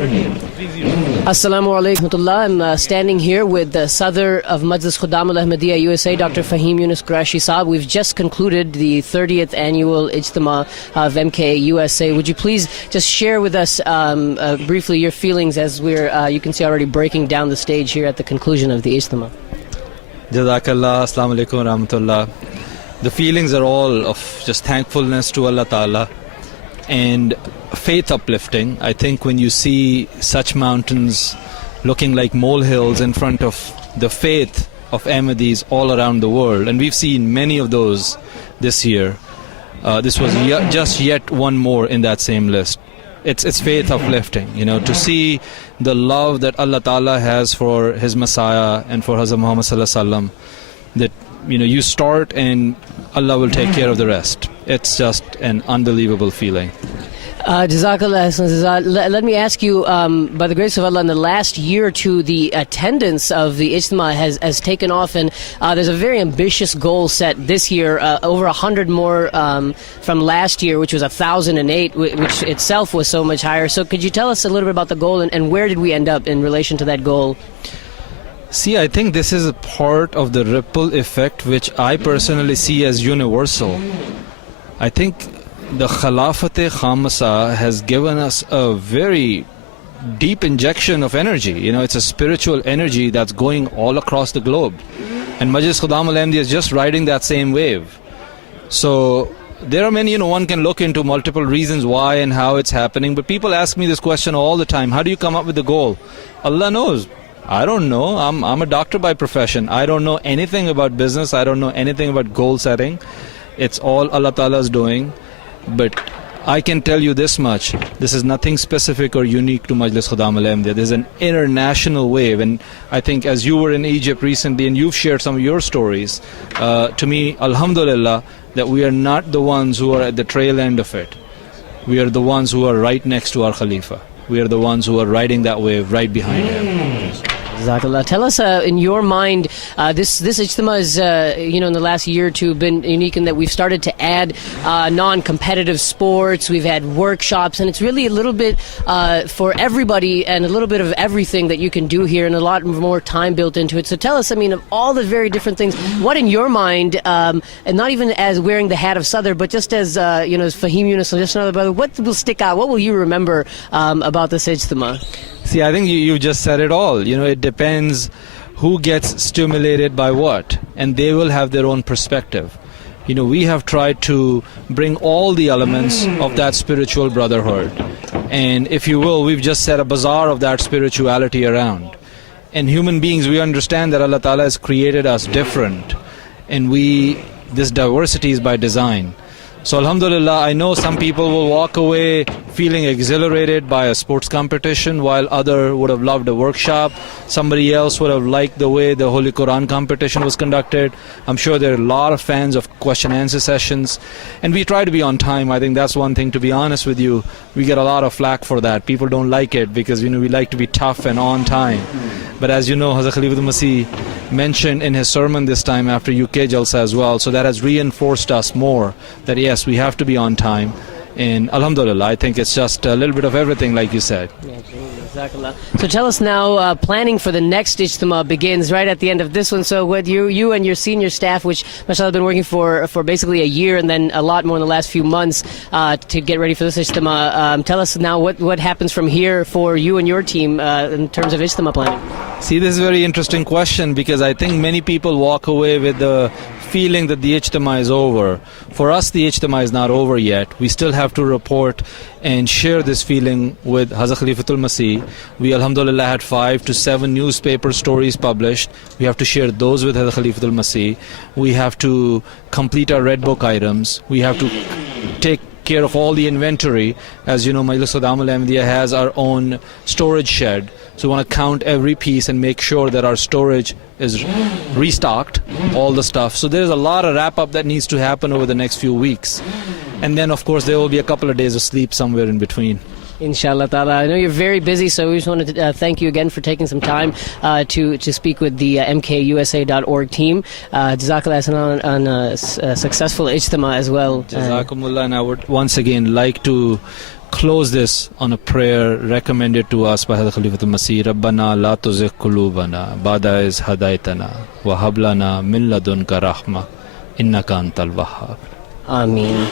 Assalamu alaikum. I'm standing here with the Sadr of Majlis Khuddam Ahmadiyya USA, Dr. Fahim Yunus Qureshi Saab. We've just concluded the 30th annual IJtema of MKA USA. Would you please just share with us briefly your feelings as you can see already breaking down the stage here at the conclusion of the IJtema? Jazakallah, Assalamu alaikum rahmatullah. The feelings are all of just thankfulness to Allah Ta'ala and faith uplifting. I think when you see such mountains looking like molehills in front of the faith of Ahmadis all around the world, and we've seen many of those this year, this was just yet one more in that same list. It's faith uplifting, to see the love that Allah Ta'ala has for His Messiah and for Hazrat Muhammad Sallallahu Alaihi Wasallam, that you start and Allah will take care of the rest. It's just an unbelievable feeling. Jazakallah. Let me ask you, by the grace of Allah, in the last year or two, the attendance of the IJtema has taken off, and there's a very ambitious goal set this year, over 100 more from last year, which was 1,008, which itself was so much higher. So could you tell us a little bit about the goal, and where did we end up in relation to that goal? See, I think this is a part of the ripple effect, which I personally see as universal. I think the Khilafat-e-Khamsa has given us a very deep injection of energy. It's a spiritual energy that's going all across the globe. And Majlis Khuddam al-Ahmadiyya is just riding that same wave. So there are many, one can look into multiple reasons why and how it's happening. But people ask me this question all the time. How do you come up with the goal? Allah knows. I don't know. I'm a doctor by profession. I don't know anything about business. I don't know anything about goal setting. It's all Allah Ta'ala's doing. But I can tell you this much. This is nothing specific or unique to Majlis Khuddam al-Ahmadiyya. There's an international wave. And I think as you were in Egypt recently and you've shared some of your stories, to me, alhamdulillah, that we are not the ones who are at the trail end of it. We are the ones who are right next to our Khalifa. We are the ones who are riding that wave right behind him. Jazakallah. Tell us, in your mind, this IJtema is, in the last year or two been unique in that we've started to add non-competitive sports. We've had workshops, and it's really a little bit for everybody and a little bit of everything that you can do here, and a lot more time built into it. So tell us, of all the very different things, what in your mind, and not even as wearing the hat of Sadr, but just as, as Fahim Yunus, just another brother, what will stick out? What will you remember about this IJtema? See, I think you just said it all. It depends who gets stimulated by what, and they will have their own perspective. We have tried to bring all the elements of that spiritual brotherhood. And if you will, we've just set a bazaar of that spirituality around. And human beings, we understand that Allah Ta'ala has created us different. And this diversity is by design. So alhamdulillah, I know some people will walk away feeling exhilarated by a sports competition, while other would have loved a workshop. Somebody else would have liked the way the Holy Quran competition was conducted. I'm sure there are a lot of fans of question and answer sessions. And we try to be on time. I think that's one thing, to be honest with you. We get a lot of flack for that. People don't like it because, we like to be tough and on time. But as you know, Hazrat Khalifatul Masih mentioned in his sermon this time after UK Jalsa as well. So that has reinforced us more that yes, we have to be on time. And alhamdulillah, I think it's just a little bit of everything, like you said. So tell us now, planning for the next IJtema begins right at the end of this one. So with you and your senior staff, which mashallah have been working for basically a year and then a lot more in the last few months to get ready for this IJtema, tell us now what happens from here for you and your team in terms of IJtema planning. See, this is a very interesting question, because I think many people walk away with the feeling that the IJtema is over. For us, the IJtema is not over yet. We still have to report and share this feeling with Hazrat Khalifatul Masih. We alhamdulillah had 5 to 7 newspaper stories published. We have to share those with Hazrat Khalifatul Masih. We have to complete our red book items. We have to take care of all the inventory. As you know, Majlis Khuddam al-Ahmadiyya has our own storage shed. So we want to count every piece and make sure that our storage is restocked, all the stuff. So there's a lot of wrap-up that needs to happen over the next few weeks. And then, of course, there will be a couple of days of sleep somewhere in between. Inshallah ta'ala. I know you're very busy, so we just wanted to thank you again for taking some time to speak with the MKUSA.org team. Jazakallah on a successful IJtema as well. Jazakumullah. And I would once again like to close this on a prayer recommended to us by Hazrat Khalifatul Masih. Rabbana la tuzigh qulubana ba'da iz hadaytana wa hab lana min ladunka rahma innaka antal wahhab. Ameen.